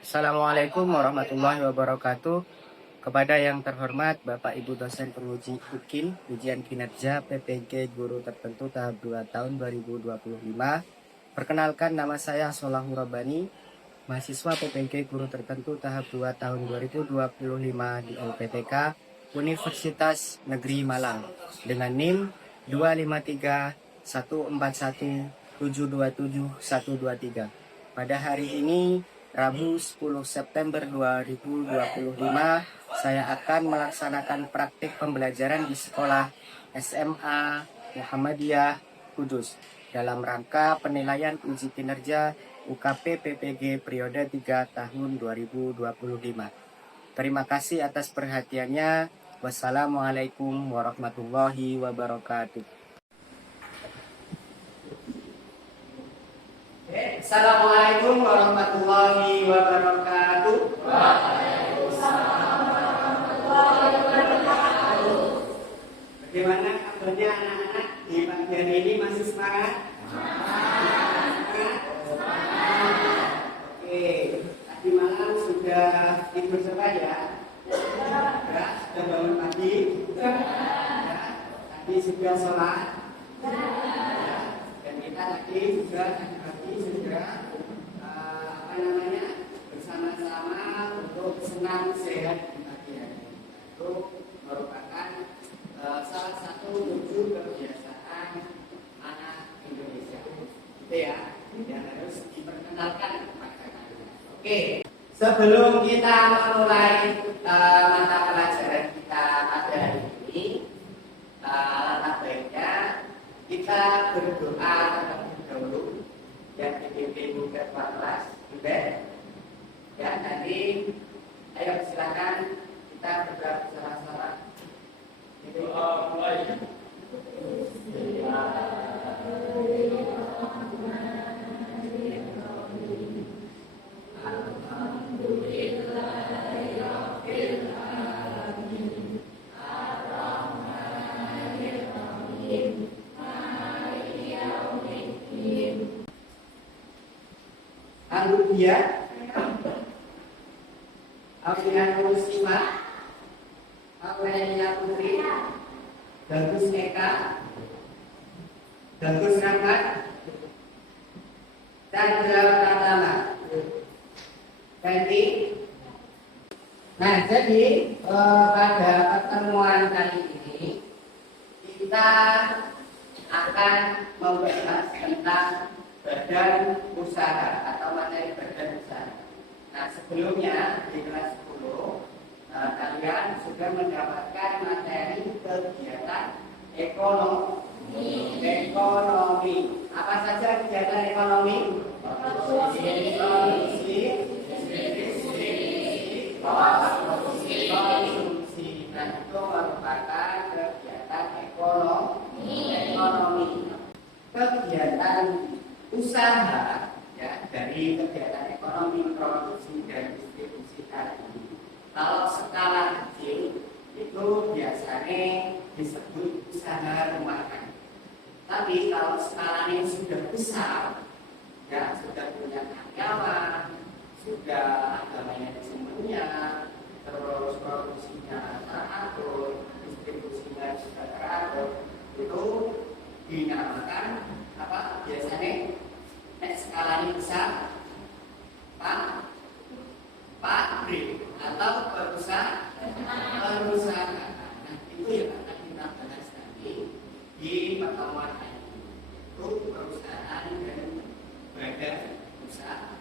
Assalamualaikum warahmatullahi wabarakatuh. Kepada yang terhormat Bapak Ibu dosen penguji UKIN, ujian kinerja PPG Guru Tertentu tahap 2 tahun 2025. Perkenalkan, nama saya Solahur Rabbani, mahasiswa PPG Guru Tertentu tahap 2 tahun 2025 di LPTK Universitas Negeri Malang dengan NIM 253141727 Pada hari ini Rabu 10 September 2025, saya akan melaksanakan praktik pembelajaran di sekolah SMA Muhammadiyah Kudus dalam rangka penilaian uji kinerja UKP PPG periode 3 tahun 2025. Terima kasih atas perhatiannya. Wassalamualaikum warahmatullahi wabarakatuh. Assalamualaikum warahmatullahi wabarakatuh. Bagaimana kabarnya anak-anak di pagi hari ini, masih semangat? Oke, tadi malam sudah tidur cepat ya? Ya, sudah bangun pagi? Ya, tadi sudah sholat? Ya, dan kita tadi juga bersama-sama untuk senam sehat di pagi hari. Itu merupakan salah satu wujud kebiasaan anak Indonesia. Itu ya, yang harus diperkenalkan kepada kalian. Oke, sebelum kita memulai mata pelajaran kita pada hari ini, langkah baiknya kita berdoa terlebih dahulu. Dan ibu-ibu ketua kelas juga ya, tadi ayo silakan kita berdoa bersama-sama. Mulai. Dia Aulia Nurusima, Aulia Putri, Bagus Eka, Bagus Rahmat, Chandra Pratama, Fendi. Nah, jadi pada pertemuan kali ini kita akan membahas tentang badan usaha atau materi badan usaha. Nah, sebelumnya di kelas 10 kalian sudah mendapatkan materi kegiatan ekonomi. Apa saja kegiatan ekonomi? Konsumsi. Nah, itu merupakan kegiatan ekonomi. Kegiatan usaha ya, dari kegiatan ekonomi produksi dan distribusi tadi, kalau skala kecil itu biasanya disebut usaha rumahan. Tapi kalau skalanya sudah besar ya, sudah punya karyawan, sudah ada manajemennya, terus produksinya teratur, distribusinya juga teratur, itu dinamakan apa biasanya? Skalanya besar, pabrik atau perusahaan. Nah, itu yang akan kita bahas nanti di pertemuan ini. Itu perusahaan dan badan usaha.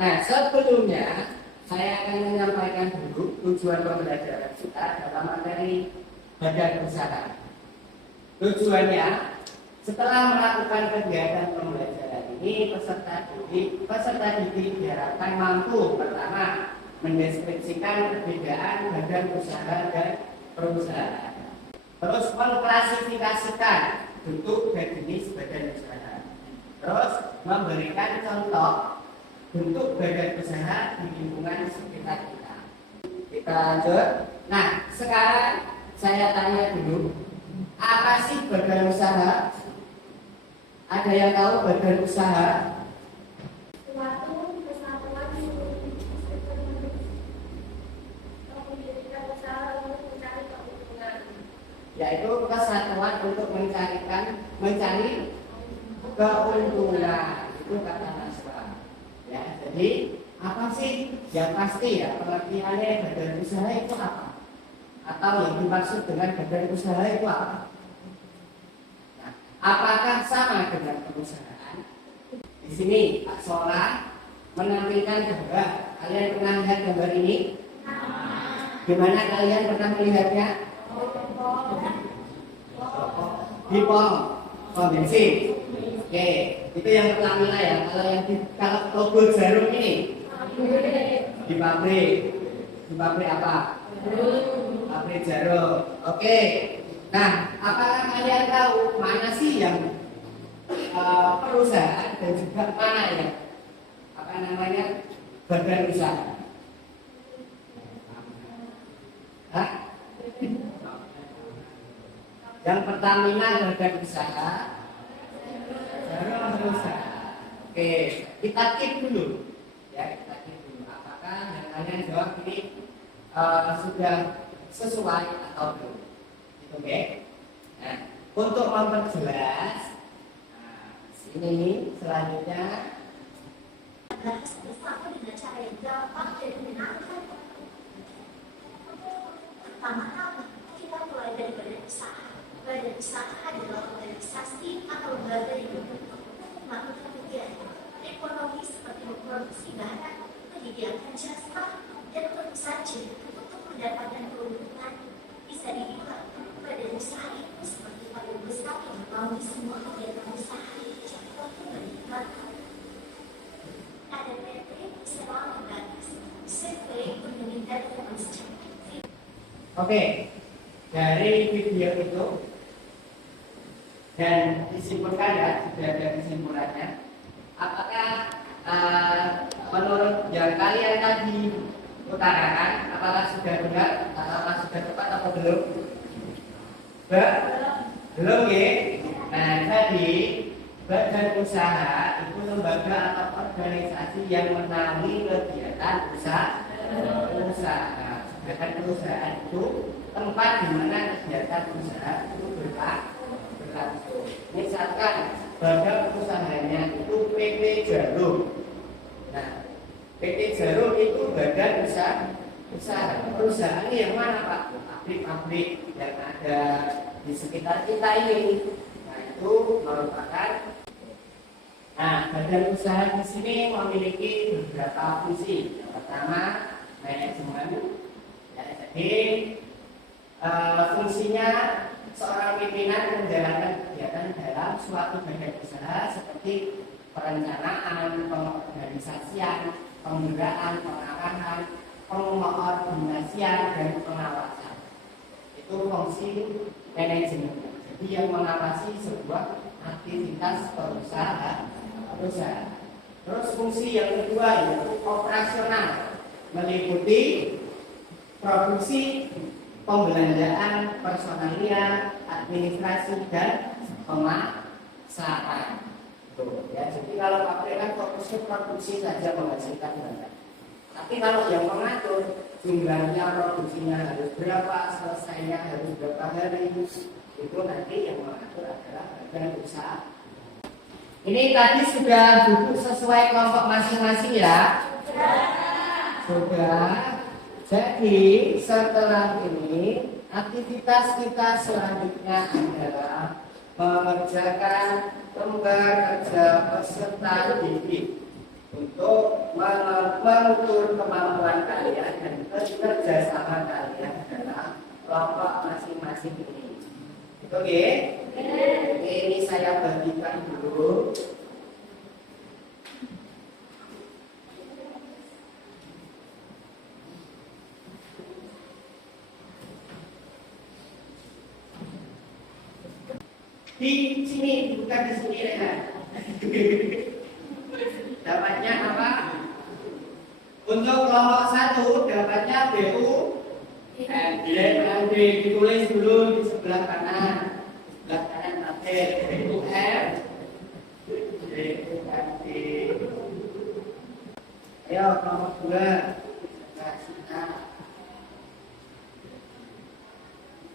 Nah, sebelumnya saya akan menyampaikan dulu tujuan pembelajaran kita dalam materi badan usaha. Tujuannya, setelah melakukan kegiatan pembelajaran ini, peserta didik diharapkan mampu pertama mendeskripsikan perbedaan badan usaha dan perusahaan, terus mengklasifikasikan bentuk dan jenis badan usaha, terus memberikan contoh bentuk badan usaha di lingkungan sekitar kita. Kita lanjut. Nah, sekarang saya tanya dulu, apa sih badan usaha? Ada yang tahu badan usaha? Suatu yaitu kesatuan untuk mencari keuntungan. Itu kata naswa. Ya, jadi apa sih? Yang pasti ya pengertiannya badan usaha itu apa? Atau yang dimaksud dengan badan usaha itu apa? Nah, apakah sama dengan perusahaan? Di sini Pak Sola menampilkan gambar. Kalian pernah lihat gambar ini? Gimana kalian pernah melihatnya? Di pom bensin. Oke, itu yang Pertamina ya. Kalau logo Jarum ini di pabrik. Di pabrik apa? Pabrik Jarum. Oke. Nah, apakah kalian tahu mana sih yang perusahaan dan juga mana ya apa namanya badan usaha? Hah? Yang Pertamina badan usaha, Jarum perusahaan. Oke, kita keep dulu. Ya, kita keep dulu. Apakah yang kalian jawab ini sudah sesuai atau belum? Oke. Nah, untuk memperjelas, ini selanjutnya. Bersama dengan cara yang gampang dan menyenangkan. Pertama-tama, kita mulai dari badan usaha. Badan usaha adalah organisasi atau lembaga yang berbentuk untuk melakukan kegiatan ekonomi seperti memproduksi barang, menyediakan jasa, dan tentu saja untuk mendapatkan keuntungan. Bisa dibilang, badan usaha itu seperti payung besar yang menaungi semua kegiatan usaha. Contoh beribadah. Ada PT Sewa Bagus, survei untuk menghindari kemacetan. Oke, dari video itu dan disimpulkan ya, sudah ada kesimpulannya. Apakah menurut yang kalian tadi utarakan, apakah sudah benar, apakah sudah tepat atau belum? Belum ya. Nah, tadi badan usaha itu lembaga atau organisasi yang menaungi kegiatan usaha. Sedangkan perusahaan itu tempat di mana kegiatan usaha itu berlangsung. Misalkan badan usahanya itu PT Jarum. Nah, PT Jarum itu badan usaha. Perusahaan yang mana Pak? Pabrik-pabrik yang ada di sekitar kita ini. Nah, itu merupakan. Nah, badan usaha di sini memiliki beberapa fungsi. Yang pertama, manajemen. Ya, jadi fungsinya seorang pimpinan menjalankan kegiatan dalam suatu badan usaha seperti perencanaan, pengorganisasian, pemeliharaan, pengarahan, pengkoordinasian, dan pengawasan. Itu fungsi manajemen. Jadi yang mengawasi sebuah aktivitas perusahaan. Terus fungsi yang kedua yaitu operasional, meliputi produksi, pembelanjaan, personalia, administrasi, dan pemasaran. Ya, jadi kalau pabrik kan fokusnya produksi saja menghasilkan barang. Tapi kalau yang mengatur jumlahnya produksinya harus berapa, selesainya harus berapa hari, itu nanti yang mengatur adalah badan usaha. Ini tadi sudah duduk sesuai kelompok masing-masing ya? Sudah. Jadi setelah ini aktivitas kita selanjutnya adalah mengerjakan lembar kerja peserta didik untuk mengukur kemampuan kalian dan kerja sama kalian dalam kelompok masing-masing ini. Oke? Oke, ini saya bagikan dulu. Di sini, bukan di sini ya. Dapatnya apa? Untuk kelompok 1 dapatnya BU ditulis dulu di sebelah kanan. Sebelah kanan tabel BU F Ayo kelompok 2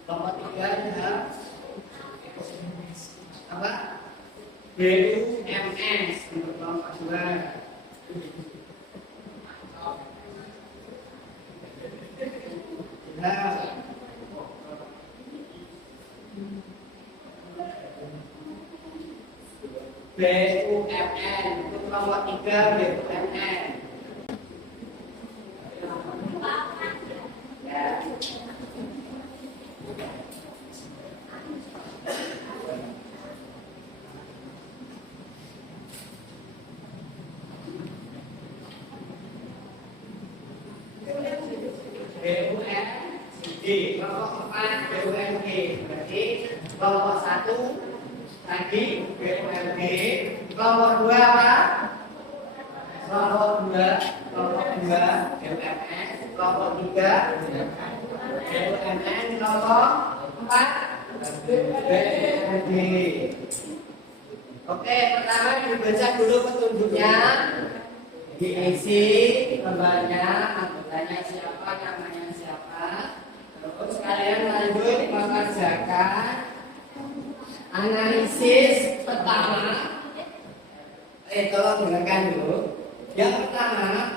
kelompok 3 ada apa? BUMS untuk kelompok 2. Nah, BUMN untuk kelompok 3 BUMN. Ya. BUMG, kelompok 4 BUMG, berarti kelompok 1 tadi BUMG, kelompok 2 apa? Kelompok 2 BUMS, kelompok 3 BUMN, kelompok 4 BUMG. Oke, pertama dibaca dulu petunjuknya, diisi lembarnya, anggotanya siapa, namanya siapa. Terus kalian lanjut mengerjakan analisis pertama. Tolong dengarkan dulu. Yang pertama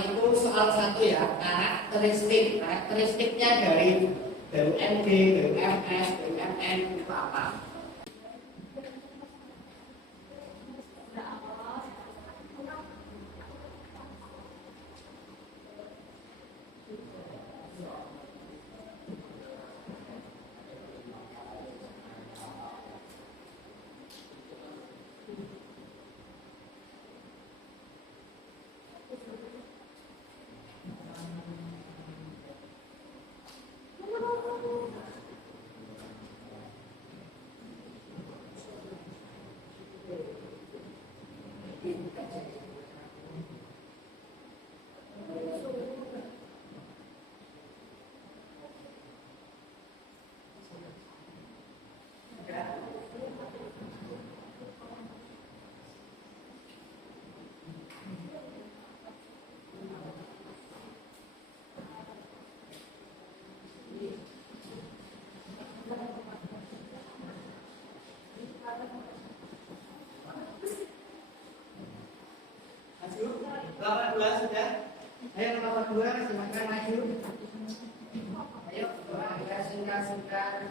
itu soal 1 ya, karakteristiknya dari BUMD, BUMS, BUMN itu apa? Nomor 2 sudah? Ayo nomor 2 silakan maju. Ayo singkat.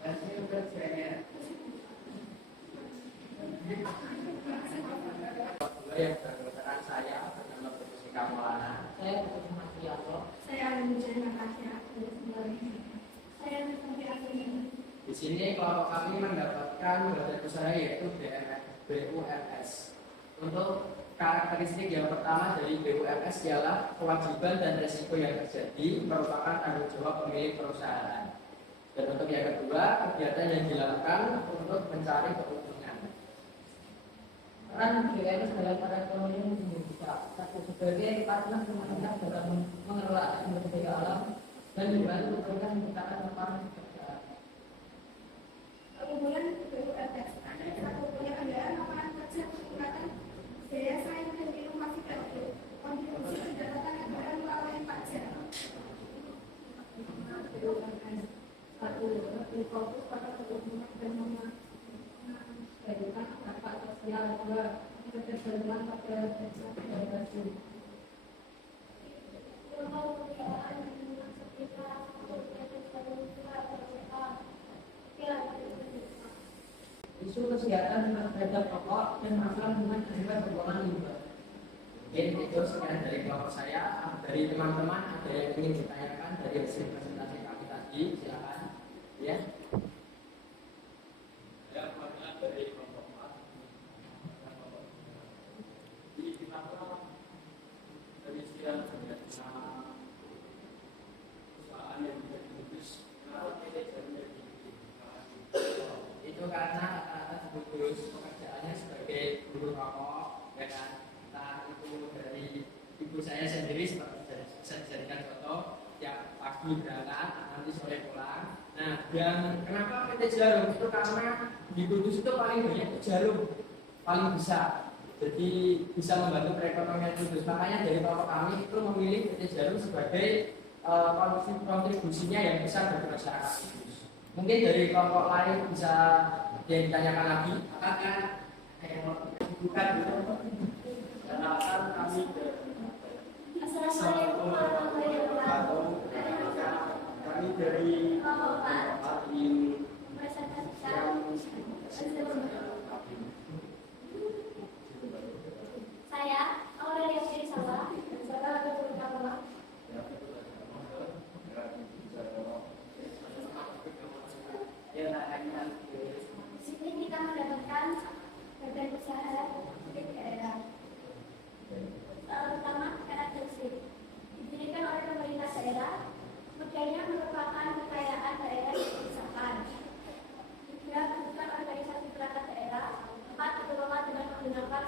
Hasil kerjanya. Yang berkenan saya bernama Jessica Maulana. Saya Putri Martianto. Saya Alimujana Nakasya. Saya Nasabi Akhirnya. Di sini kelompok kami mendapatkan badan usaha yaitu BUMS. Untuk karakteristik yang pertama dari BUMS ialah kewajiban dan resiko yang terjadi merupakan tanggung jawab pemilik perusahaan. Dan untuk yang kedua, kegiatan yang dilakukan untuk mencari keuntungan. Peran BUMS dalam perekonomian bisa satu sebagai partner pemerintah dalam mengelola sumber daya alam dan membantu pemerintah menciptakan lapangan pekerjaan. Keunggulan BUMS ada satu penyelenggaraan lapangan kerja peningkatan daya saing dan inovasi produktif, kontribusi pendapatan negara melalui pajak. BUMS satu lebih fokus pada keuntungan dan menghadirkan dampak sosial. Dua, ketergantungan pada jasa dan baju. Isu kesehatan terhadap pokok dan masalah hubungan dengan hubungan limbah. Mungkin itu sekian dari kelompok saya. Dari teman-teman ada yang ingin ditanyakan dari hasil presentasi kami tadi, silakan. Ya. Saya pertanyaan dari kelompok 4. Jadi kenapa dari sekian perusahaan yang menjadi bisnis, kenapa kita jadi Itu karena rata-rata guru pekerjaannya sebagai guru rokok, ya kan? Entah itu dari ibu saya sendiri seperti bisa dijadikan contoh, yang pagi berangkat, nanti sore pulang. Nah, yang kenapa PT Jarum itu karena di Kudus itu paling banyak jarum, paling besar. Jadi bisa membantu perekonomian Kudus. Makanya dari kelompok kami itu memilih PT Jarum sebagai kontribusinya yang besar bagi masyarakat Kudus. Mungkin dari kelompok lain bisa ditanyakan lagi. Apakah ada yang mau bukan? Perkenalkan kami dari Assalamualaikum warahmatullahi wabarakatuh. kami dari tempat ini Saya Aurelia Firisala dan saya ada beberapa. Di sini kita mendapatkan badan usaha di daerah. Pertama, karakteristik didirikan oleh pemerintah daerah. Modalnya merupakan kekayaan daerah yang dipisahkan. Tiga, bukan organisasi perangkat daerah. Empat, dikelola dengan menggunakan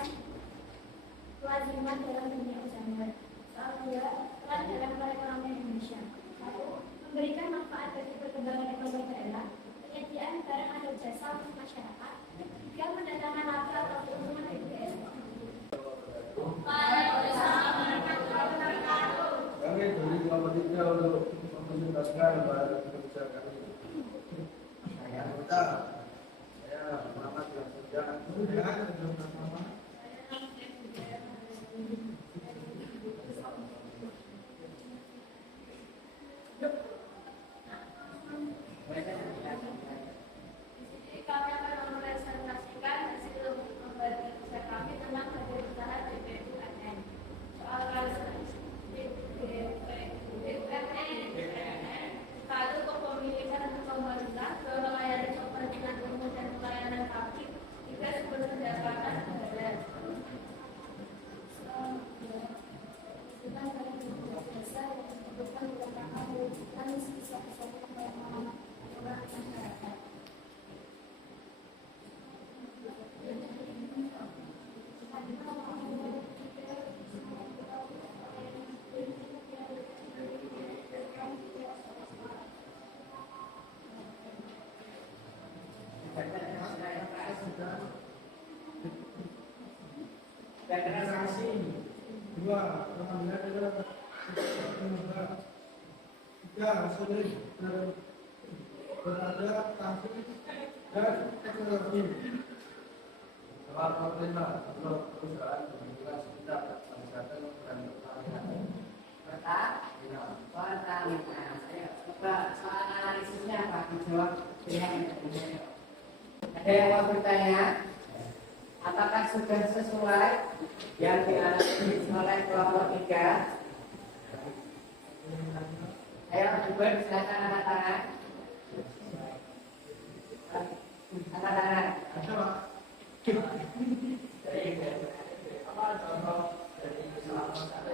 kewajiban dalam dunia usaha. Soal dua, peran dalam perekonomian Indonesia. Satu, memberikan manfaat bagi perkembangan ekonomi daerah. Penyediaan barang atau jasa untuk masyarakat. Tiga, mendatangkan laba atau keuntungan bagi daerah. Waalaikumsalam warahmatullahi wabarakatuh. Kami dari kelompok 3 untuk menuntaskan bahasa Indonesia kami. Saya anggota, saya Muhammad yang sudah Kami akan mempresentasikan hasil pembelajaran usaha kami tentang badan usaha BUMN. Soal karakteristik BUMN, satu, kepemilikan untuk pemerintah, dua, melayani kepentingan umum dan pelayanan publik, tiga, sumber pendapatan negara. dua, alhamdulillah adalah tiga, sulit berada kasus dan teknologi. Soal problema untuk perusahaan menjelaskan sekitar kesehatan dan pertanian. Soal tanya, saya coba soal analisisnya Pak dijawab pilihan. Ada yang mau bertanya? Apakah sudah sesuai yang dianalisis oleh kelompok 3? Ayo coba silakan angkat tangan. Angkat tangan. Apa contoh dari salah satu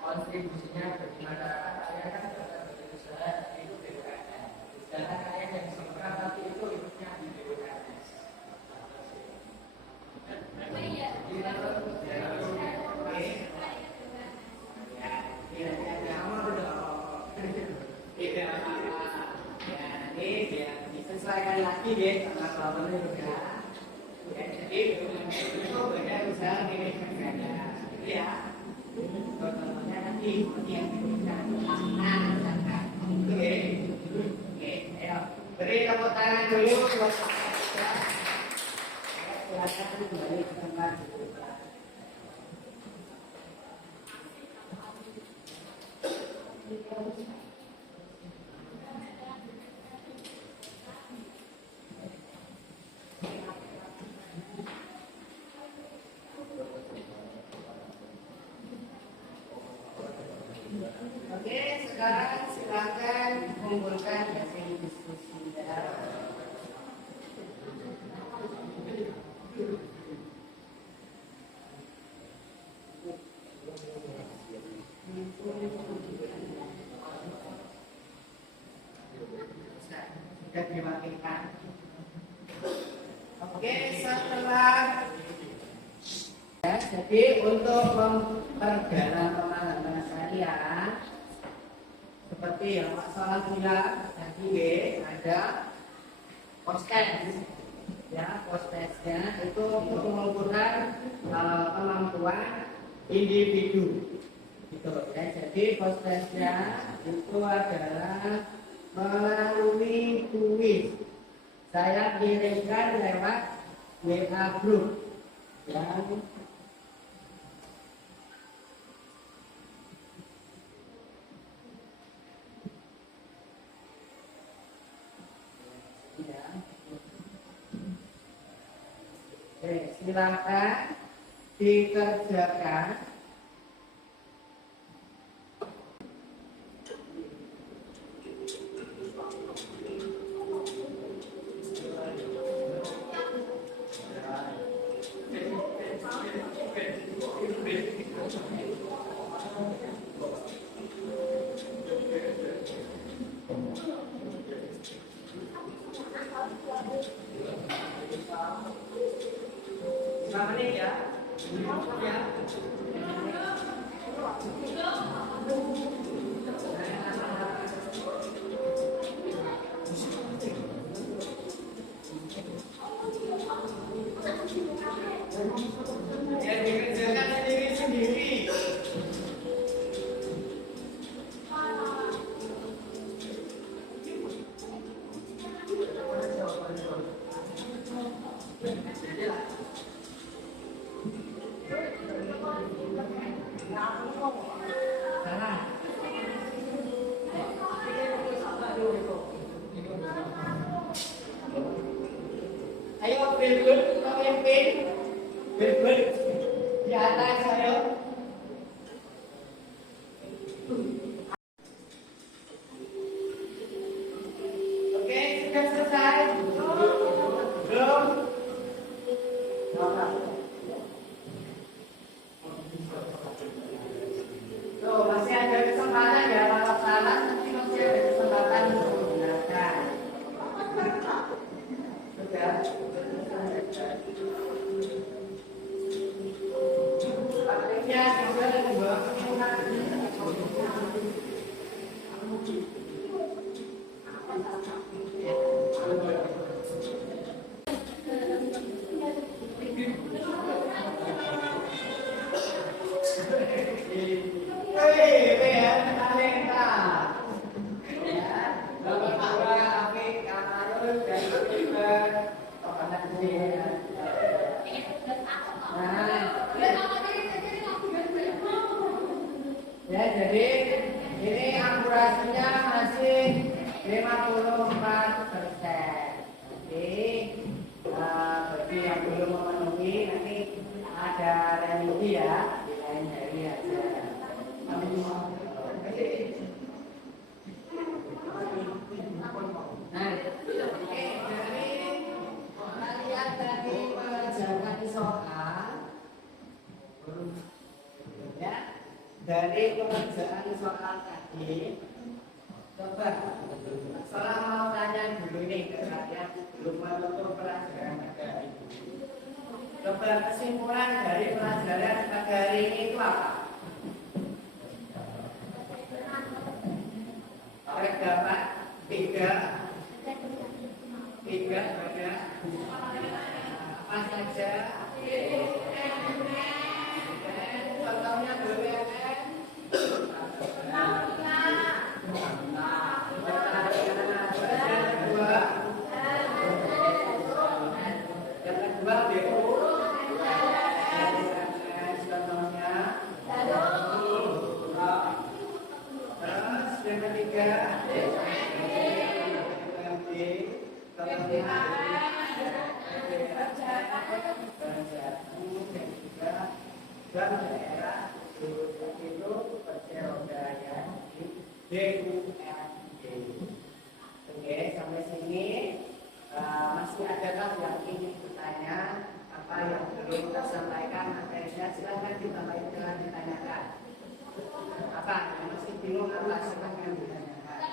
kontribusinya bagi masyarakat? Saya kan bagi usaha itu BUMN. Sedangkan saya yang sekarang tapi itu ikutnya di BUMNs. Disesuaikan lagi deh sama kelompoknya juga. Jadi itu beda usaha milik negara, ya. Contohnya nanti seperti yang diberikan. Nah, misalkan, oke, ayo beri tepuk tangan dulu buat saya. Silakan kembali ke tempat. Oke, sekarang silakan kumpulkan hasil diskusi. Sudah diwakilkan. Oke, setelah jadi untuk memperdalam pemahaman kalian seperti yang Pak Salam bilang tadi ada postes ya, postesnya itu untuk mengukurkan kemampuan individu gitu ya. Jadi postesnya itu adalah melalui kuis. Saya kirimkan lewat WA group yang silakan dikerjakan. Ayo Bilbul pemimpin, Bilbul di atas ayo. Oke, sudah selesai? Belum? Tuh, masih ada kesempatan ya, kalau salah nanti masih ada kesempatan untuk menggunakan. Sudah. Praktiknya juga dua. Ya, jadi ini akurasinya masih 54%. Jadi bagi yang belum memenuhi nanti ada remedi ya, di lain hari aja. Nah, oke, dari kalian tadi mengerjakan soal, ya, dari pengerjaan soal tadi, coba setelah mau tanya dulu nih ke kalian belum menutup pelajaran materi. Coba kesimpulan dari pelajaran materi ini itu apa? Oleh dapat tiga ada apa saja? Contohnya BUMN. Yang kedua BU. Contohnya. Terus yang ketiga dan daerah itu percaya DUMD. Oke, sampai sini masih adakah yang ingin bertanya apa yang belum tersampaikan materinya? Silahkan ditanyakan, ditanyakan. Apa yang masih bingung apa silahkan ditanyakan.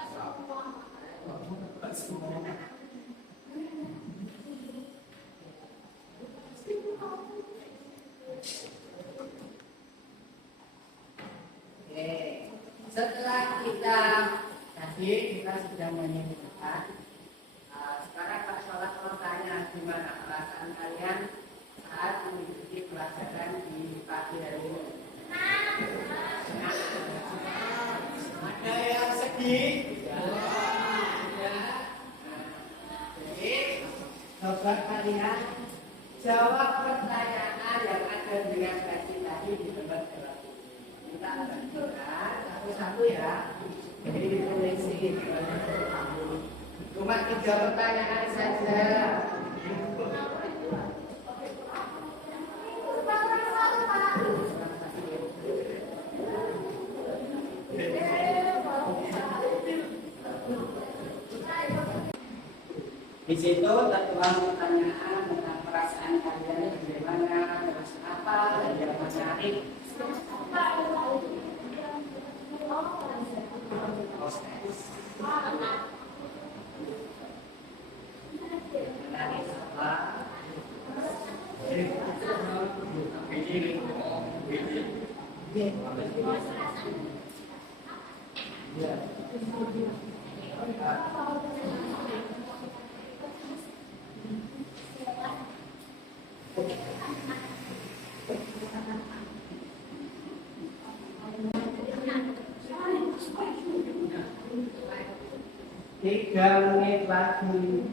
Oke, setelah kita sudah menyimpulkan. Sekarang Pak Sholat mau tanya gimana perasaan kalian saat mengikuti pelajaran di pagi hari ini? Ada yang sedih? Coba kalian jawab pertanyaan yang ada dengan tadi di tempat jawab. Kita akan satu-satu ya. Jadi ditulis cuma 3 pertanyaan saja. Di situ tertuang pertanyaan tentang perasaan kalian bagaimana, terus apa, dan yang menarik. Menarik apa? Tiga menit lagi.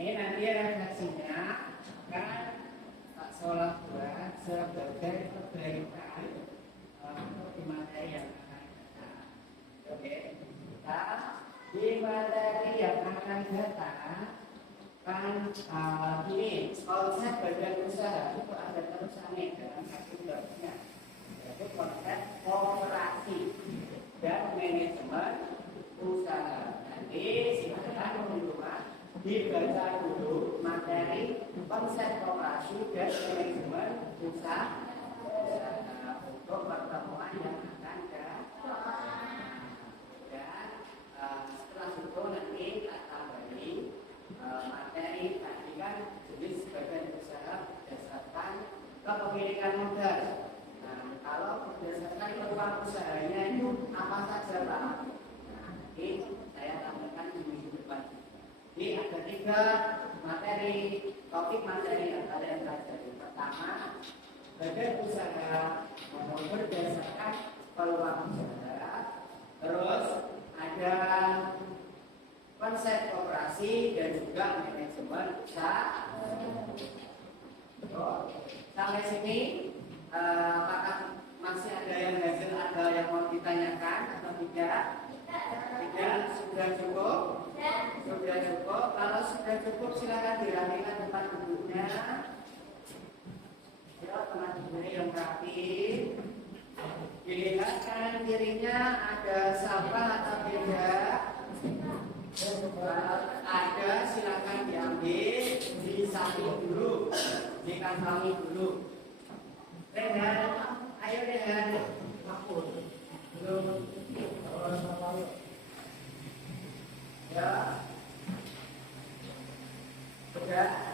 Ini nanti redaksinya akan tak seolah buat sebagai perbaikan di materi yang akan datang. Oke, kita di materi yang akan datang kan ini konsep badan usaha itu ada terusannya dalam satu babnya, yaitu konsep kooperasi dan manajemen usaha. Nanti silakan teman-teman dibaca dulu materi konsep kooperasi dan manajemen usaha untuk pertemuan yang akan datang. Dan setelah itu nanti kita tambahi materi tadi kan jenis badan usaha berdasarkan kepemilikan modal. Nah, kalau berdasarkan peluang usahanya itu apa saja Pak? Nanti saya tambahkan di minggu depan. Jadi ada 3 materi, topik materi yang kalian pelajari. Pertama, badan usaha berdasarkan peluang usaha. Terus ada konsep operasi dan juga manajemen usaha. Sampai sini, apakah masih ada yang hasil, ada yang mau ditanyakan atau tidak? Tidak, sudah cukup. Sudah cukup. Kalau sudah cukup, silakan dirapikan tempat duduknya. Ya, tempat duduknya yang rapi. Dilihat kanan kirinya ada sampah atau tidak? Ada, silakan diambil, disamping dulu, dikantongi dulu. Rehan, ayo Rehan. Belum. Ya. Sudah.